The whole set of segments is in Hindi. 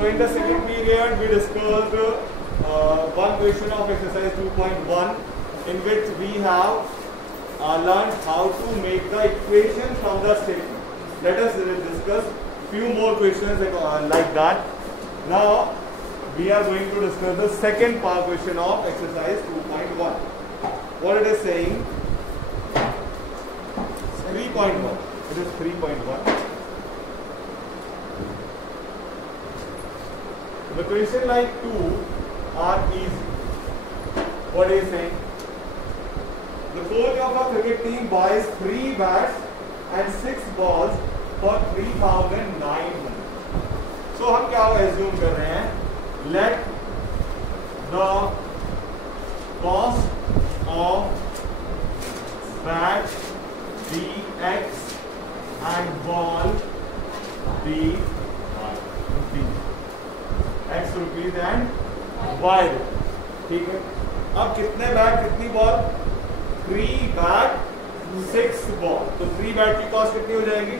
So in the second period, we discussed one question of exercise 2.1 in which we have learned how to make the equation from the statement. Let us discuss few more questions like that. Now we are going to discuss the second part question of exercise 2.1. What it is saying? 3.1. It is 3.1. The question like 2 are easy. What is saying? The coach of a cricket team buys 3 bats and 6 balls for 3,900. So हम क्या assume कर रहे हैं? Let the cost of bat be X and ball be X rupees and Y। ठीक है, अब कितने बैट कितनी बॉल? 3 bat 6 ball. तो 3 बैट की कॉस्ट कितनी हो जाएगी?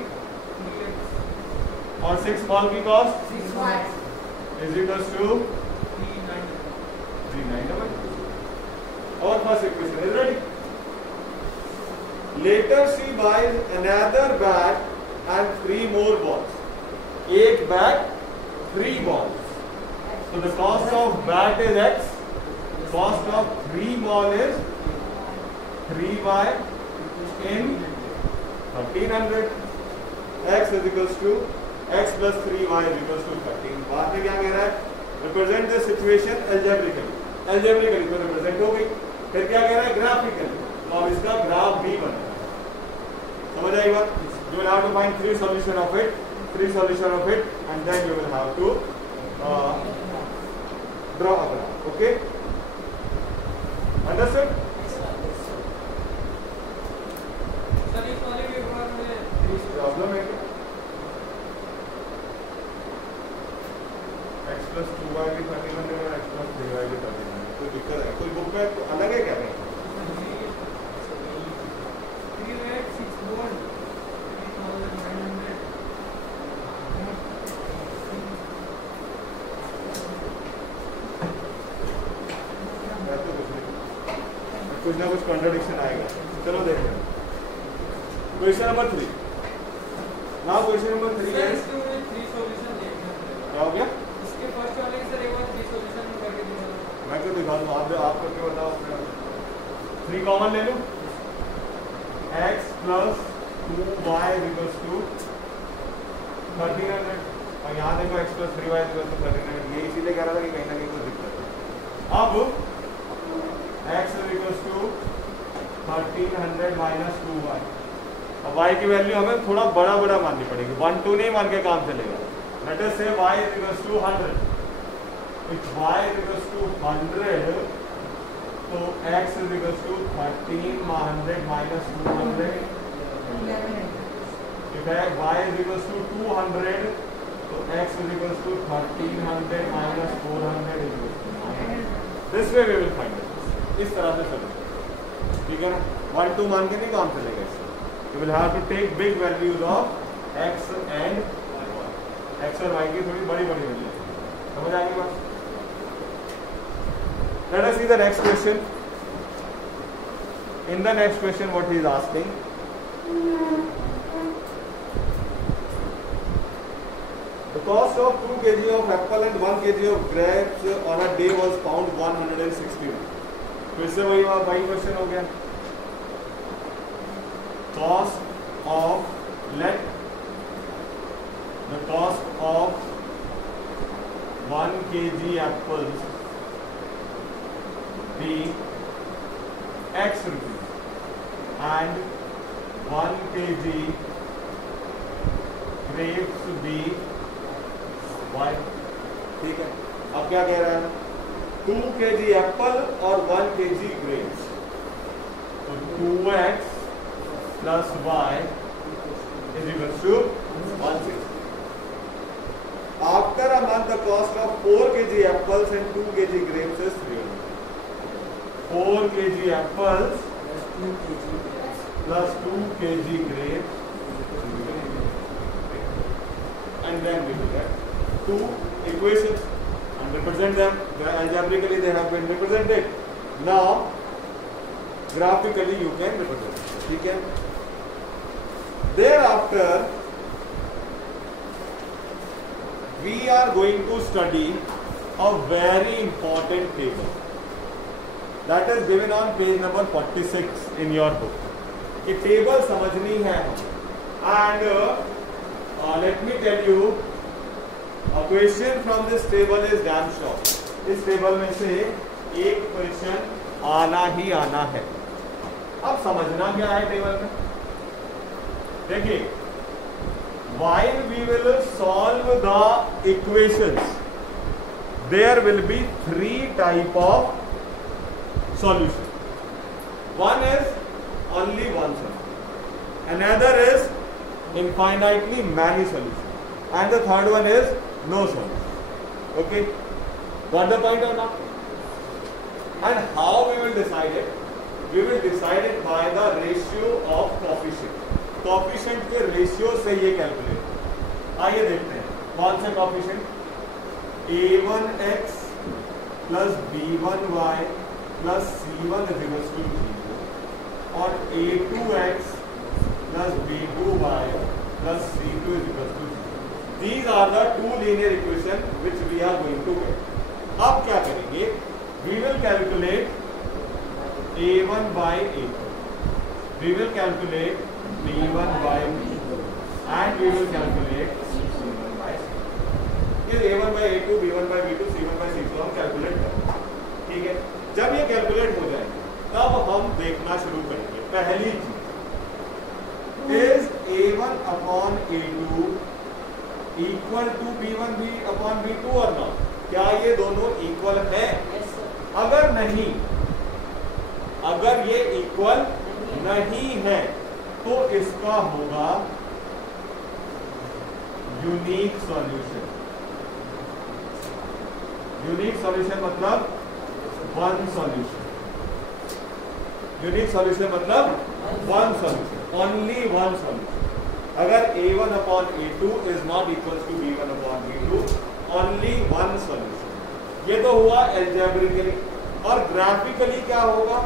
और 6 बॉल की कॉस्ट इज इक्वल्स टू 3,900। और first equation is ready. Later she buys another bat and 3 more balls. 1 bat 3 balls. So the cost of bat is X, cost of 3 ball is 3y in 1,300. X is equals to X plus 3y is equals to 13. बाद में क्या कह रहा है? Represent the situation algebraically. Algebraically तो represent हो गई। फिर क्या कह रहा है? Graphically। तो अब इसका ग्राफ भी बना। समझ आई बात? You will have to find 3 solution of it, and then you will have to draw a graph. Okay? Understood? Sir इस वाले पेपर में प्रॉब्लम है क्या? X plus 2y भी 1300 और X plus 3y भी 1300। कोई दिक्कत है? कोई बुक में अलग है क्या? 3x 6 ball 3,900। कुछ ना कुछ कॉन्ट्रडिक्शन आएगा। चलो देखते हैं question number 3। Now question number 3 sir है इसके मुझे 3 सॉल्यूशन देखना है। क्या हो गया? इसके फर्स्ट वाले के सर एक बार 3 सॉल्यूशन करके दिखाओ। मैं क्यों दिखा दूं? आप करके बताओ। 3 कॉमन ले लूं। x plus 2y equals to 1300 और यहाँ देखो x plus 3y equals to 1300। ये इसीलिए कह रहा था कि कहीं ना कहीं कुछ दिक्कत है। अब x is equals to 1300 minus 2y। अब y की वैल्यू हमें थोड़ा बड़ा माननी पड़ेगी। 1 2 नहीं मान के काम चलेगा। लेट अस से y is equals to 100। If y is equals to 100, तो x is equals to 1300 minus 200 1100। If y is equals to 200, तो x is equals to 1300 minus 400 is equals to 900। This way we will find it। इस तरह से चलेगा। ठीक है ना? 1 2 मान के नहीं काम चलेगा इससे। You will have to take big values of x and y। x और y की थोड़ी बड़ी वैल्यू। समझ आ गई बात? Let us see the next question. In the next question, what he is asking? The cost of 2 kg of apple and 1 kg of grapes on a day was found 161. फिर से वही क्वेश्चन हो गया। Cost of let the cost of 1 kg apples be X rupees and 1 kg grapes be Y। ठीक है, अब क्या कह रहा है? 2 kg एप्पल और 1 kg grapes। तो 2x plus y is equals to 160. After a month, the cost of 4 kg apples and 2 kg grapes is 300. 4 kg apples plus 2 kg grapes, and then we will get 2 two equations and represent them. Algebraically they have been represented. Now graphically you can represent. ठीक है. Thereafter we are going to study a very important table that is given on page number 46 in your book. कि टेबल समझनी है and let me tell you a question from this table is damn sure. इस टेबल में से एक क्वेश्चन आना ही आना है. अब समझना क्या है टेबल में. देखिए, while we will solve the equations there will be three type of solution. One is only one solution, another is infinitely many solutions, and the third one is no solution. Okay, got the point or not? And how we will decide it? We will decide it by the ratio of coefficient. Coefficient के ratio से ये calculate. आइए देखते हैं कौन से coefficient. a1x plus b1y plus c1 is equals to 0 और a2x plus b2y plus c2 is equals to 0. These are the two linear equations which we are going to get. अब क्या करेंगे? We will calculate a1 by a2. We will calculate b1 by b2 and we will calculate c1 by c2. ये a1 by a2, b1 by b2, c1 by c2 हम कैलकुलेट करेंगे. ठीक है. जब ये कैलकुलेट हो जाएंगे तब हम देखना शुरू करेंगे. पहली चीज is a1 upon a2 equal to b1 upon b2 और नॉट. क्या ये दोनों इक्वल है? अगर नहीं, अगर ये इक्वल नहीं है तो इसका होगा यूनिक सॉल्यूशन. यूनिक सॉल्यूशन मतलब वन सॉल्यूशन. यूनिक सॉल्यूशन मतलब one solution, only one solution. अगर a1 upon a2 is not equal to b1 upon b2, only one solution. ये तो हुआ एल्जेब्रिकली. और ग्राफिकली क्या होगा?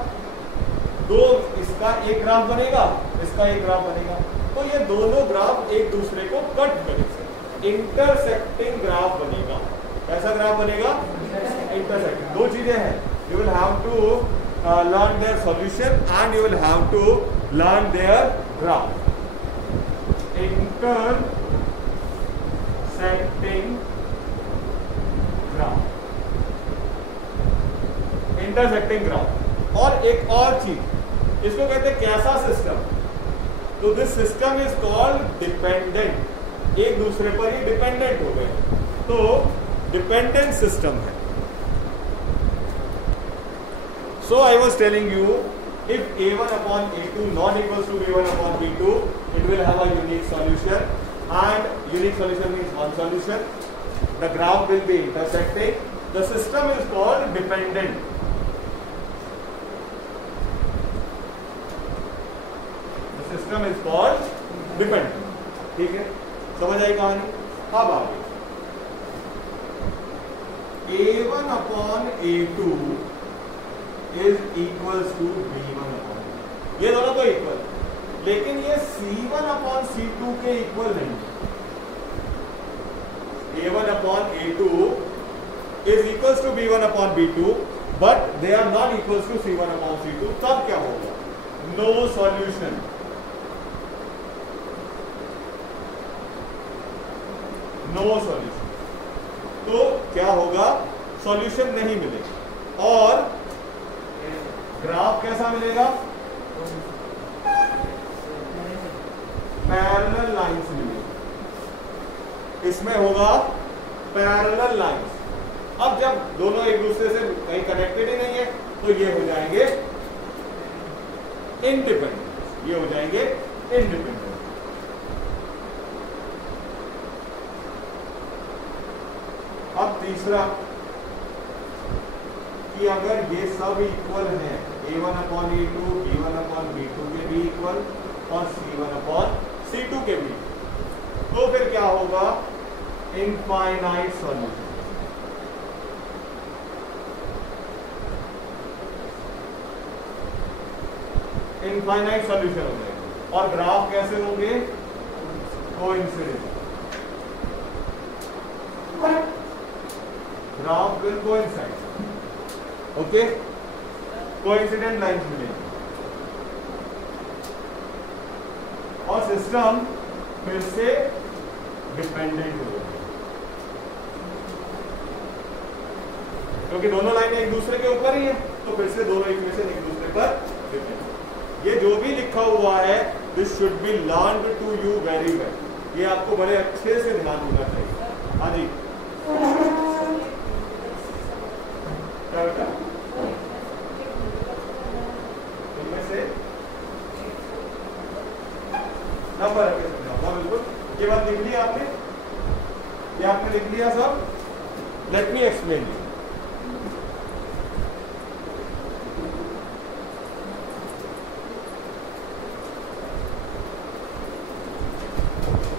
दो, इसका एक ग्राफ बनेगा, इसका एक ग्राफ बनेगा, तो ये दोनों ग्राफ एक दूसरे को कट करेंगे. इंटरसेक्टिंग ग्राफ बनेगा. कैसा ग्राफ बनेगा? इंटरसेक्टिंग. दो चीजें हैं. You will have to learn their solution and you will have to learn their graph. Intersecting graph. Intersecting graph. और एक और चीज, इसको कहते हैं कैसा सिस्टम. तो this system is called dependent. एक दूसरे पर ही डिपेंडेंट हो गए, तो डिपेंडेंट सिस्टम है. So I was telling you, if a1 upon a2 not equals to b1 upon b2, it will have a unique solution, and unique solution means one solution. The graph will be intersecting. The system is called dependent. The system is called dependent. ठीक है, समझ आई कहानी. अब आगे a1 upon a2 is equals to b1 upon. ये दोनों तो इक्वल, लेकिन ये c1 upon c2 के इक्वल नहीं. a1 upon a2 is equals to b1 upon b2, but they are not equals to c1 upon c2. तब क्या होगा? No solution. No solution. तो क्या होगा? सॉल्यूशन नहीं मिलेगा. और ग्राफ कैसा मिलेगा? पैरेलल लाइंस मिलेगी. इसमें होगा पैरेलल लाइंस. अब जब दोनों एक दूसरे से कहीं कनेक्टेड ही नहीं है तो ये हो जाएंगे इंडिपेंडेंट. ये हो जाएंगे इंडिपेंडेंट. अब तीसरा कि अगर ये सब इक्वल हैं, a1 upon a2, b1 upon b2 के भी इक्वल और c1 अपॉन c2 के भी, तो फिर क्या होगा? Infinite solution. इनफाइनाइट सॉल्यूशन हो गए और ग्राफ कैसे होंगे? Coincident. Graph will coincide. Okay, coincident lines मिलेंगे और सिस्टम फिर से डिपेंडेंट हो जाएगा क्योंकि दोनों लाइनें एक दूसरे के ऊपर ही है, तो फिर से दोनों इक्वेशन एक दूसरे पर डिपेंड। ये जो भी लिखा हुआ है this should be learned to you very well, ये आपको बड़े अच्छे से ध्यान होना चाहिए। हाँ जी, क्या बेटा? इनमें से नंबर रखे समझाऊंगा बिल्कुल। ये बात लिख लिया आपने? ये आपने लिख लिया सब? Let me explain you.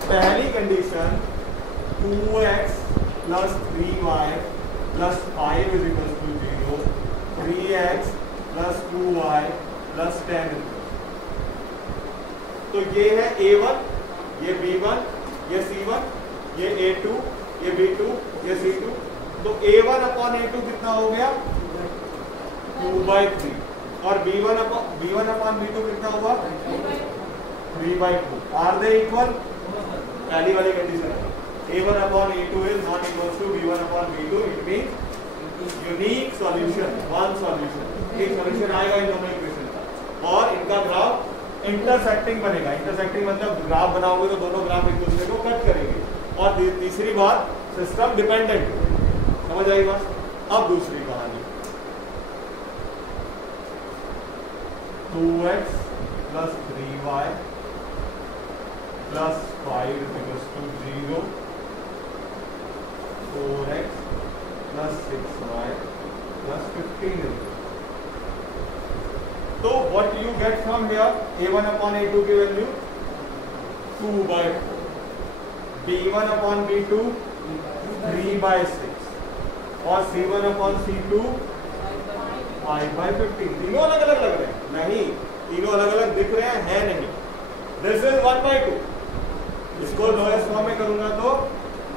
पहली condition 2x plus 3y plus 5 is equals to 0, 3x plus 2y plus 10 is equals to। तो ये है A1, ये B1, ये C1, ये A2, ये B2, ये C2। तो A1 अपॉन A2 कितना हो गया? 2/3 और B1 अपॉन B2 कितना हुआ? 3/2। Are they equal? पहली वाली कंडीशन है A1 upon A2 is not equal to B1 upon B2। It means unique solution, one solution. एक सॉल्यूशन आएगा इन दोनों इक्वेशन का और इनका ग्राफ इंटरसेक्टिंग बनेगा। इंटरसेक्टिंग मतलब ग्राफ बनाओगे तो दोनों ग्राफ एक दूसरे को कट करेंगे। और तीसरी बात, सिस्टम डिपेंडेंट। समझ आई बात? अब दूसरी कहानी 2x plus 3y plus 5 is equals to 0, 4x plus 6y plus 15 is equal। तो what you get from here? A1 upon A2 की वैल्यू 2/4, B1 upon B2 3/6 और C1 upon C2 5/15। तीनों अलग अलग लग रहे हैं? नहीं, तीनों अलग अलग दिख रहे हैं, है नहीं। This is 1/2। इसको लोएस्ट फॉर्म में करूंगा तो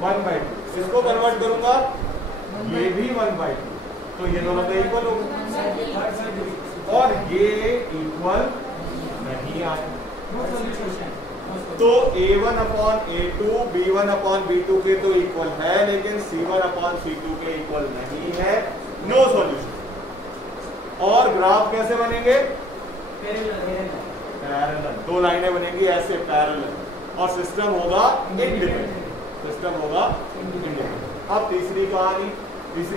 1/2, इसको कन्वर्ट करूंगा ये भी 1/2, तो ये दोनों तो इक्वल होगा और ये इक्वल नहीं आए। तो A1 upon A2 B1 upon B2 के तो इक्वल है, लेकिन C1 अपॉन C2 के इक्वल नहीं है। No solution. और ग्राफ कैसे बनेंगे? पैरेलल। दो लाइनें बनेंगी ऐसे पैरेलल और सिस्टम होगा इंडिपेंडेंट। सिस्टम होगा इंडिपेंडेंट। अब तीसरी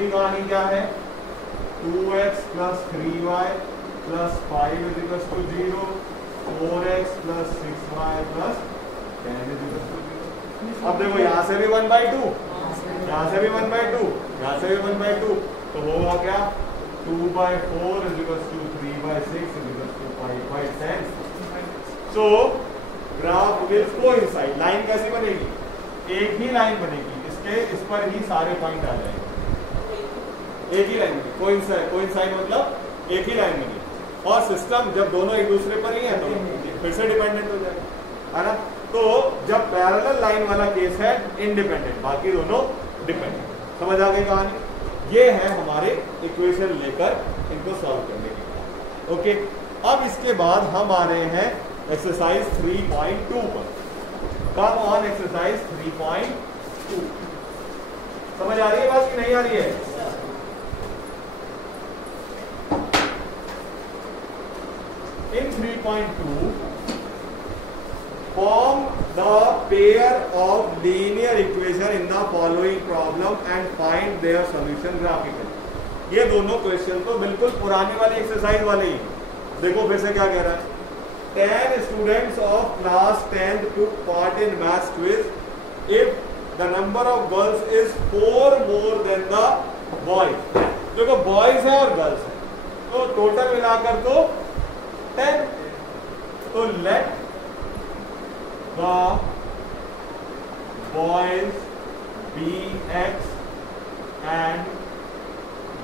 कहानी क्या है? 2x plus 3y plus 5 is equals to 0, 4x plus 6y plus 10 is equals to 0। अब देखो यहाँ से भी 1/2, यहाँ से भी 1/2, यहाँ से भी 1/2, तो होगा क्या? 2/4 is equals to 3/6 is equals to 5/10। So graph will coincide. Line कैसी बनेगी? एक ही लाइन बनेगी, इस पर ही सारे पॉइंट आ जाएंगे। एक ही लाइन में कोइंसाइड मतलब एक ही लाइन में। और सिस्टम जब दोनों एक दूसरे पर ही है तो फिर से डिपेंडेंट हो जाएगा, है ना? तो जब पैरेलल लाइन वाला केस है इंडिपेंडेंट, बाकी दोनों डिपेंडेंट। समझ आ गई कहानी? ये है हमारे इक्वेशन लेकर इनको सॉल्व करने की। ओके, अब इसके बाद हम आ रहे हैं एक्सरसाइज 3.2 पर। Come on exercise 3.2। समझ आ रही है बात कि नहीं आ रही है? In 3.2, form the pair of linear equation in the following problem and find their solution graphically। ये दोनों क्वेश्चन तो बिल्कुल पुरानी वाली एक्सरसाइज वाले ही। देखो फिर से क्या कह रहा है? 10 students of class 10 took part in maths quiz. If the number of girls is 4 more than the boys, देखो बॉयज है और गर्ल्स है तो टोटल मिलाकर तो 10। तो let the boys BX and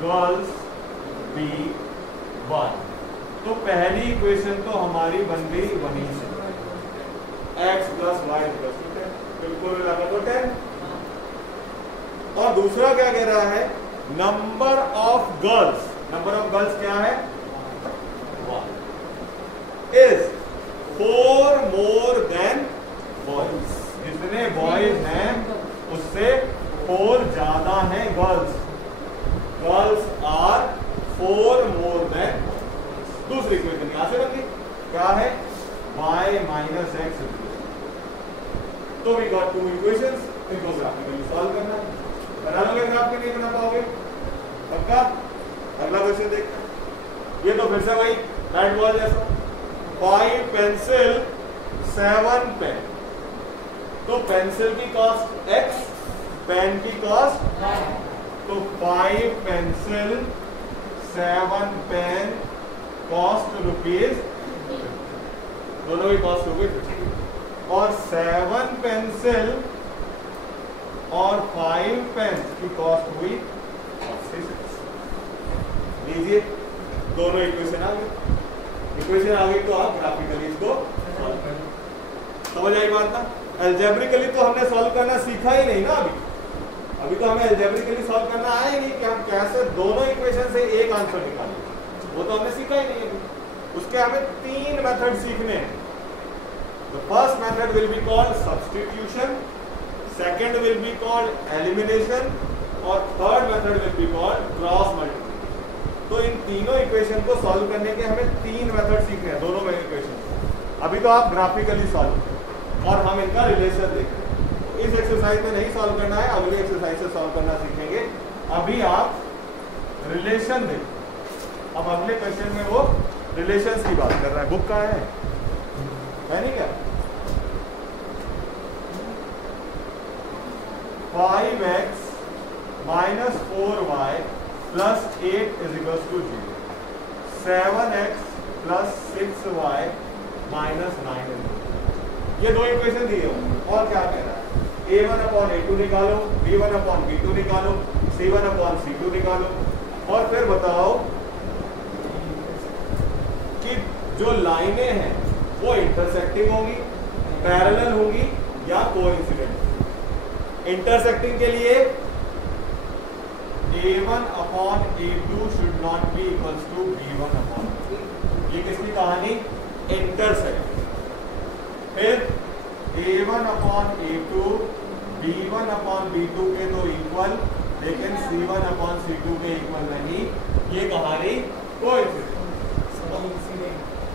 girls B1। तो पहली इक्वेशन तो हमारी बन गई वहीं से, x प्लस वाई प्लस 10, बिल्कुल लगा तो 10। और दूसरा क्या कह रहा है, number of girls, number of girls क्या है, 1 इज 4 मोर देन बॉयज। जितने बॉयज हैं उससे 4 ज्यादा हैं girls. Girls are 4 more than. दूसरी इक्वेशन यहां से बनती क्या है, y माइनस एक्स। तो वी गॉट 2 इक्वेशंस, इनको ग्राफिकली सॉल्व करना है। बना लोगे ग्राफ के, नहीं बना पाओगे पक्का। अगला क्वेश्चन देखते हैं। ये तो फिर से वही बैट बॉल जैसा, 5 पेंसिल 7 पेन। तो पेंसिल की कॉस्ट x, पेन की कॉस्ट y। तो 5 पेंसिल 7 पेन कॉस्ट रुपीज, दोनों की कॉस्ट हो गई। और 7 पेंसिल और 5 पेन की कॉस्ट हुई 66। लीजिए दोनों इक्वेशन आ गई। इक्वेशन आ गई तो आप ग्राफिकली इसको सॉल्व करें। समझ आई बात ना। अलजेब्रिकली तो हमने सॉल्व करना सीखा ही नहीं ना अभी तो हमें अलजेब्रिकली सॉल्व करना आया ही नहीं कि हम कैसे दोनों इक्वेशन से एक आंसर निकालें, वो तो हमने सीखा ही नहीं अभी। उसके हमें 3 मेथड सीखने हैं। The first method will be called substitution, second will be called elimination और third method will be called cross multiplication। तो इन तीनों इक्वेशन को सॉल्व करने के हमें 3 मेथड सीखने हैं, दोनों में इक्वेशन। अभी तो आप ग्राफिकली सॉल्व करें और हम इनका रिलेशन देखें। इस एक्सरसाइज में नहीं सॉल्व करना है, अगली एक्सरसाइज से सॉल्व करना सीखेंगे। अभी आप रिलेशन देखें। अब अगले क्वेश्चन में वो रिलेशंस की बात कर रहा है। बुक कहाँ है नहीं क्या, 5x minus 4y plus 8 is equal to 0, 7x plus 6y minus 9। ये 2 इक्वेशन दिए हो। और क्या कह रहा है, a1 अपॉन a2 निकालो, b1 अपॉन b2 निकालो, c1 अपॉन c2 निकालो। और फिर बताओ कि जो लाइनें हैं वो इंटरसेक्टिंग होंगी, पैरेलल होंगी या कोइंसिडेंट। इंटरसेक्टिंग के लिए a1 upon a2 should not be equals to b1 upon a2। ये किसकी कहानी, इंटरसेक्टिंग। फिर a1 upon a2 b1 upon b2 के तो इक्वल, लेकिन c1 अपॉन c2 के इक्वल नहीं। ये कहानी कोइंसिडेंट।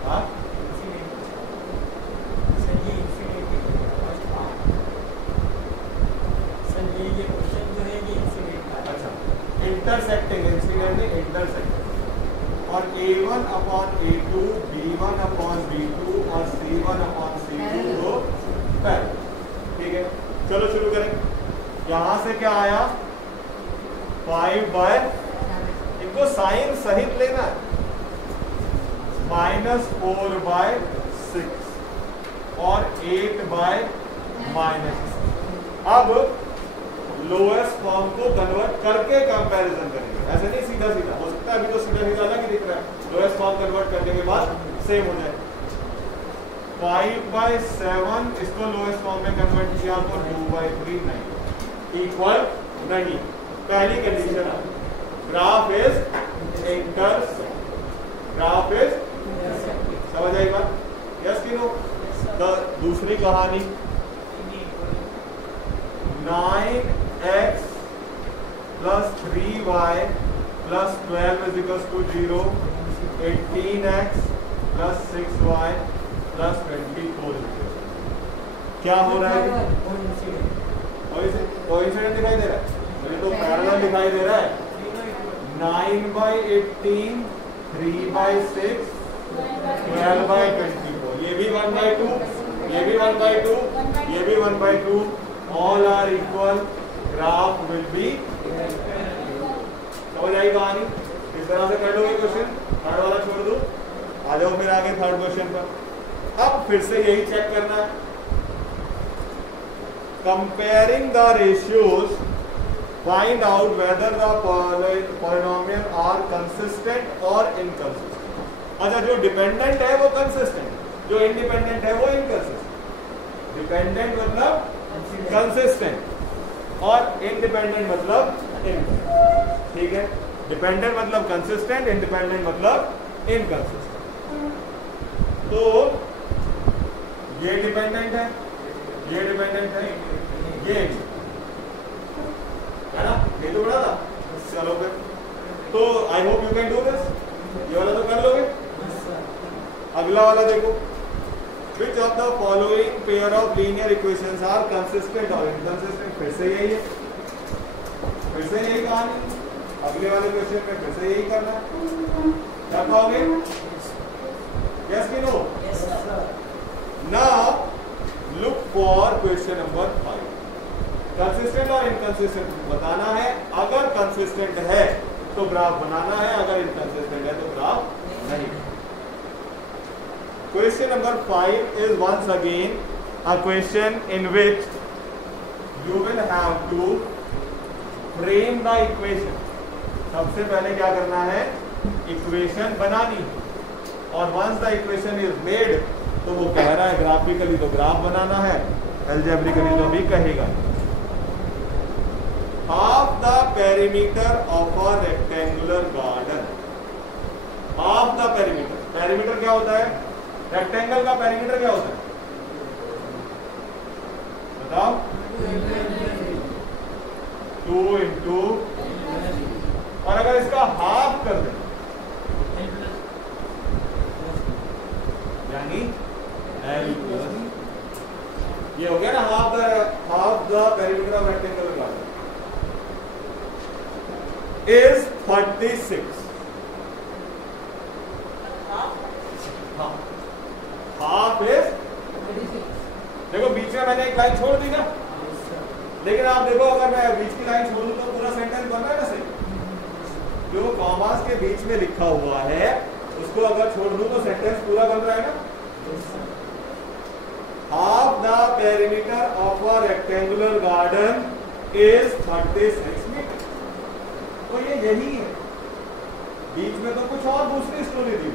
हाँ इंटरसेक्टिंग, इंसिडेंट में इंटरसेक्टिंग। और a1 upon a2 b1 upon b2 और c1 अपॉन c2 को पैरेलल। ठीक है, चलो शुरू करें। यहां से क्या आया, 5 बाय, इनको साइन सहित लेना है, माइनस 4 बाय 6 और 8 बाय माइनस। अब लोएस्ट फॉर्म को कन्वर्ट करके कंपैरिजन करेंगे, ऐसे नहीं सीधा सीधा। हो सकता है अभी तो सीधा सीधा अलग ही दिख रहा है, लोएस्ट फॉर्म कन्वर्ट करने के बाद सेम हो जाए। 5 बाय 7 इसको लोएस्ट फॉर्म में कन्वर्ट किया तो 2 बाय 3 नहीं, इक्वल नहीं। पहली कंडीशन है graph is intersecting, graph is समझ आई बात, यस कि नो। दूसरी कहानी 9x plus 3y plus 12 is equal to 0, 18x plus 6y plus 24। क्या हो रहा है, कोइंसिडेंट दिखाई दे रहा है, मुझे तो पैरेलल दिखाई दे रहा है। 9 बाई 18, 3 बाई 6, 12 बाई 24। ये भी 1 बाई 2, ये भी 1 बाई 2, ये भी 1 by 2। All are equal, graph will be. समझ आई कहानी, इस तरह से कर लोगे क्वेश्चन। थर्ड वाला छोड़ दो, आ जाओ फिर आगे थर्ड क्वेश्चन पर। अब फिर से यही चेक करना है, comparing the ratios find out whether the polynomial are consistent और इनकंसिस्टेंट। अच्छा, जो डिपेंडेंट है वो कंसिस्टेंट, जो इंडिपेंडेंट है वो इनकंसिस्टेंट। डिपेंडेंट मतलब कंसिस्टेंट और इंडिपेंडेंट मतलब इनकंसिस्टेंट। ठीक है, डिपेंडेंट मतलब कंसिस्टेंट, इंडिपेंडेंट मतलब इनकंसिस्टेंट। तो ये डिपेंडेंट है, ये डिपेंडेंट है, ये है ना, ये तो बड़ा था। चलो फिर, तो I hope you can do this. ये वाला तो कर लोगे। अगला वाला देखो, which of the following pair of linear equations are consistent or inconsistent। फिर से यही है, फिर से यही कहानी। अगले वाले क्वेश्चन में फिर से यही करना है। क्या कहोगे? यस कि no? Now look for question number 5। Consistent और इनकंसिस्टेंट बताना है। अगर कंसिस्टेंट है तो ग्राफ बनाना है, अगर इनकंसिस्टेंट है तो ग्राफ नहीं। Question number 5 is once again a question in which you will have to frame the equation। सबसे पहले क्या करना है? इक्वेशन बनानी। और once the equation is made, तो वो कह रहा है ग्राफिकली तो ग्राफ बनाना है, एल्जेब्रिकली तो भी कहेगा। Half the perimeter of a rectangular garden. Half the perimeter, perimeter क्या होता है? रेक्टेंगल का पेरीमीटर क्या होता है? बताओ। 2 इंटू, और अगर इसका हाफ कर दें यानी L प्लस, ये हो गया ना half the perimeter of rectangular garden is 36। Half is, देखो बीच में मैंने एक लाइन छोड़ दी ना, लेकिन आप देखो अगर मैं बीच की लाइन छोड़ दूं तो पूरा सेंटेंस बन रहा है ना सही। जो कॉमास के बीच में लिखा हुआ है उसको अगर छोड़ दूं तो सेंटेंस पूरा बन रहा है ना। Half the perimeter of a rectangular garden is 36 metre. तो ये यही है, बीच में तो कुछ और दूसरी स्टोरी दी।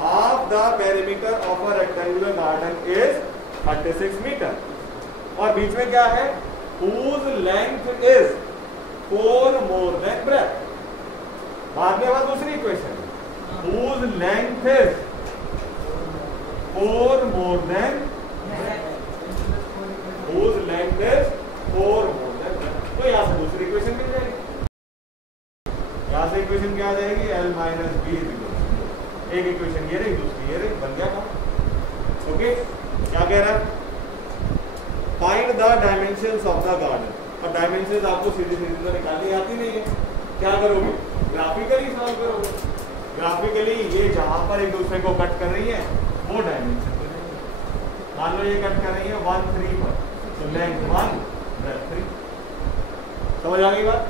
Half the perimeter of a rectangular garden is 36 metre, और बीच में क्या है? whose length is 4 more than breadth। बाद में बात दूसरी equation, whose length is 4 more than, whose length is 4 more than breadth। तो यहां से दूसरी इक्वेशन मिल जाएगी। यहां से इक्वेशन क्या आ जाएगी? L minus B. एक इक्वेशन ये रही, दूसरी ये रही, बन गया काम। ओके, क्या कह रहा है? Find the dimensions of the garden. और डायमेंशंस आपको सीधी सीधी तो निकालनी आती नहीं है, क्या करोगे? ग्राफिकली सॉल्व करोगे। ग्राफिकली ये जहां पर एक दूसरे को कट कर रही है वो डायमेंशन बनेगी। मान लो ये कट कर रही है 1 3 पर, तो लेंथ 1 ब्रेड्थ 3। समझ आ गई बात?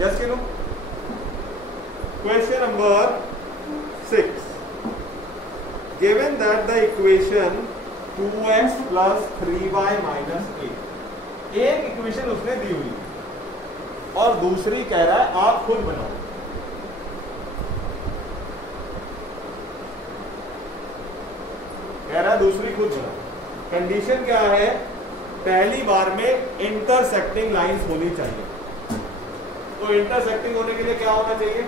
यस कि no? Question number 6, given that the equation 2x plus 3y minus 8, एक इक्वेशन उसने दी हुई और दूसरी कह रहा है आप खुद बनाओ। कह रहा है दूसरी खुद बनाओ। कंडीशन क्या है? पहली बार में इंटरसेक्टिंग लाइंस होनी चाहिए। तो इंटरसेक्टिंग होने के लिए क्या होना चाहिए?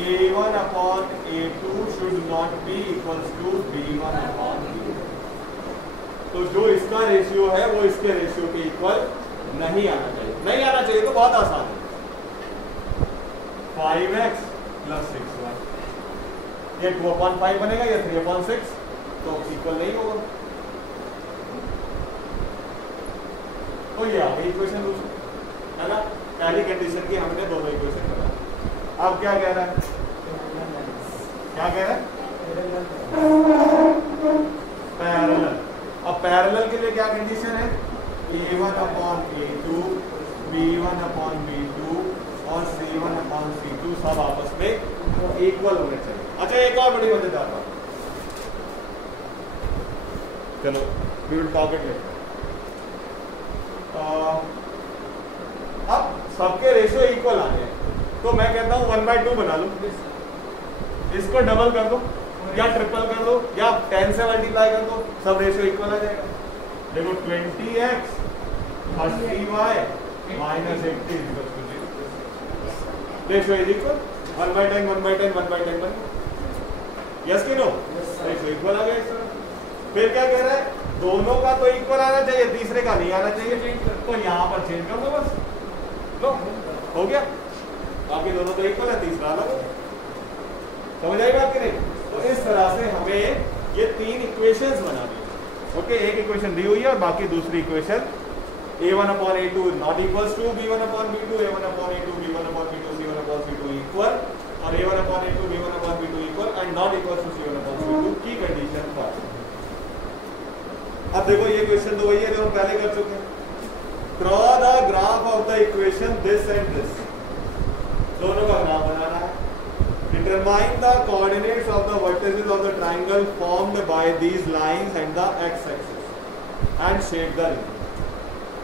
A1 upon A2 should not be equals to B1 upon B2। तो जो इसका रेशियो है वो इसके रेशियो के इक्वल नहीं आना चाहिए। नहीं आना चाहिए तो बहुत आसान है, 5x plus 6y। ये 2/5 बनेगा, ये 3/6, तो इक्वल नहीं होगा। तो ये आ गई इक्वेशन दूसरी, है ना। पहली कंडीशन की हमने दोनों इक्वेशन बना। अब क्या कह रहा है? क्या कह रहा है? पैरेलल। अब पैरेलल के लिए क्या कंडीशन है? A1 upon A2, B1 upon B2 और C1 upon C2 सब आपस में इक्वल होने चाहिए। अच्छा, एक और बड़ी मजेदार बात, चलो we will talk it later. सबके रेशियो इक्वल आने हैं, तो मैं कहता हूँ 1/2 बना लो, इसको डबल कर दो या ट्रिपल कर दो या 10 से मल्टीप्लाई कर दो, सब रेशियो इक्वल आ जाएगा। देखो 20x 30y minus 80 ratio is equal 1/10 1/10 1/10 बन गया। यस कि नो? रेशियो इक्वल आ गया इस तरह। फिर क्या कह रहा है, दोनों का तो इक्वल आना चाहिए, तीसरे का नहीं आना चाहिए, तो यहाँ पर चेंज कर दो बस, लो हो गया। बाकी दोनों तो इक्वल है, तीसरा अलग है। समझ आई बात कि नहीं? तो इस तरह से हमें ये 3 इक्वेशंस बनानी है। ओके, एक इक्वेशन दी हुई है और बाकी दूसरी equation a1/a2 not equals to b1/b2, a1/a2 b1/b2 c1/c2 equal, और a1/a2 b1/b2 equal and not equals to c1/c2 की कंडीशन पर। अब देखो ये क्वेश्चन तो वही है जो हम पहले कर चुके हैं। Draw the graph of the equation this and this, दोनों का ग्राफ बनाना है। Determine the coordinates of the vertices of the triangle formed by these lines and the x-axis and shape the region.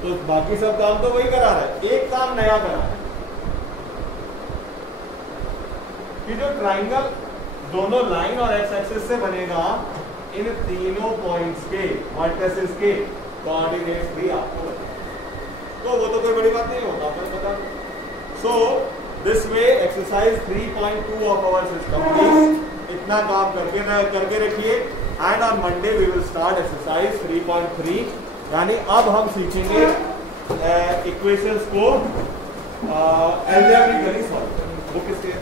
तो बाकी सब काम तो वही करा रहा है, एक काम नया करा है कि जो ट्राइंगल दोनों लाइन और एक्स एक्सिस से बनेगा, इन तीनों पॉइंट्स के वर्टिसेस के कोऑर्डिनेट्स भी आपको बताना। तो वो तो कोई बड़ी बात नहीं होता, आपको पता। So this way exercise 3.2 of our system, इतना काम करके रखिए। And on Monday we will start exercise 3.3, यानी अब हम सीखेंगे इक्वेशंस को अलजेब्रिकली सॉल्व करना। वो किसके